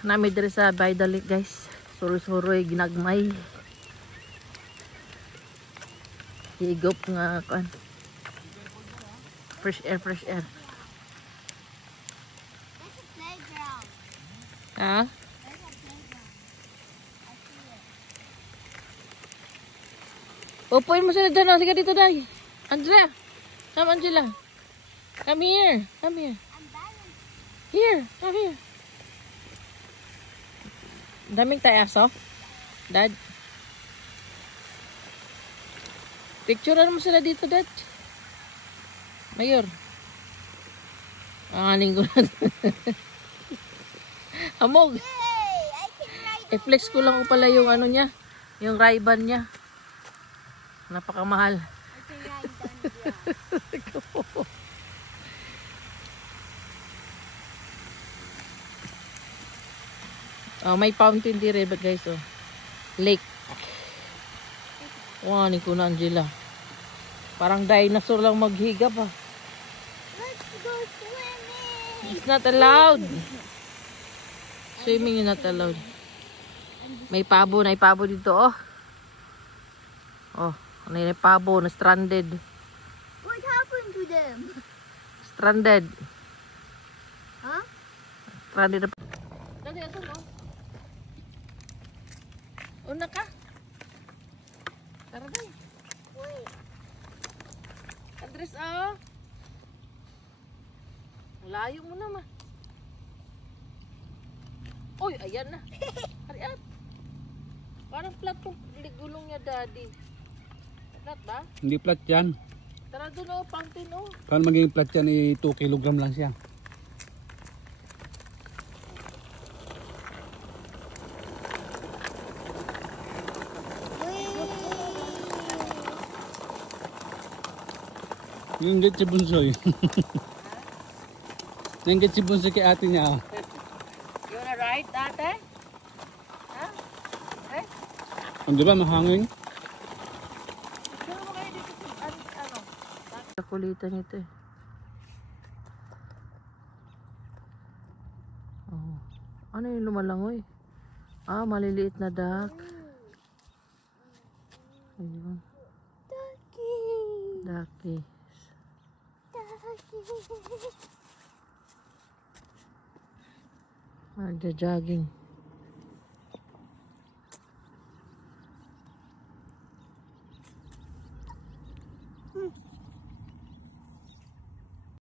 Nami dire sa by the lake guys. Suroy-suroy ginagmay. Higop nga kan. Fresh air, fresh air. There's a playground. Ha? There's a playground. I see it. Upuin mo sila dyan. Sige dito, Day. Angela. Come, Angela. Come here. Come here. I'm balanced. Here. Come here. Daming tayaso. Dad. Picturean mo sila dito, Dad. Mayor. Angaling ko na. Hamog. Hey, I can ride. I-flex ko lang ko pala yung ano niya. Yung Ray-Ban niya. Napakamahal. I can ride on grass. Oh, may fountain dire ba guys, oh. Lake. Wow, ni ko na Angela. Parang dinosaur lang maghiga pa. Let's go swimming. It's not allowed. Swimming is not allowed. May pabo dito, oh. Oh, ano yung pabo na stranded. What happened to them? Stranded. Huh? Stranded na. Dali, asan mo? Una ka? Tara na. Wait. Address, oh. Layo mo naman. Uy, ayan na. Hurry up. Parang flat tong gulong niya, Daddy. Flat ba? Hindi flat yan. Tara doon, oh. Fountain, oh. Paano magiging flat yan? 2 kilogram lang siya. Yung gate si Bunsoy. Yung gate si Bunsoy kay ate niya. You wanna ride, ate? Ha? Eh? Di ba mahangin? Sino mo kayo dito? Ano? Kakulitan ito eh. Oh. Ano yung lumalangoy? Ah, maliliit na duck. Ayun. Ducky. Magja-jogging.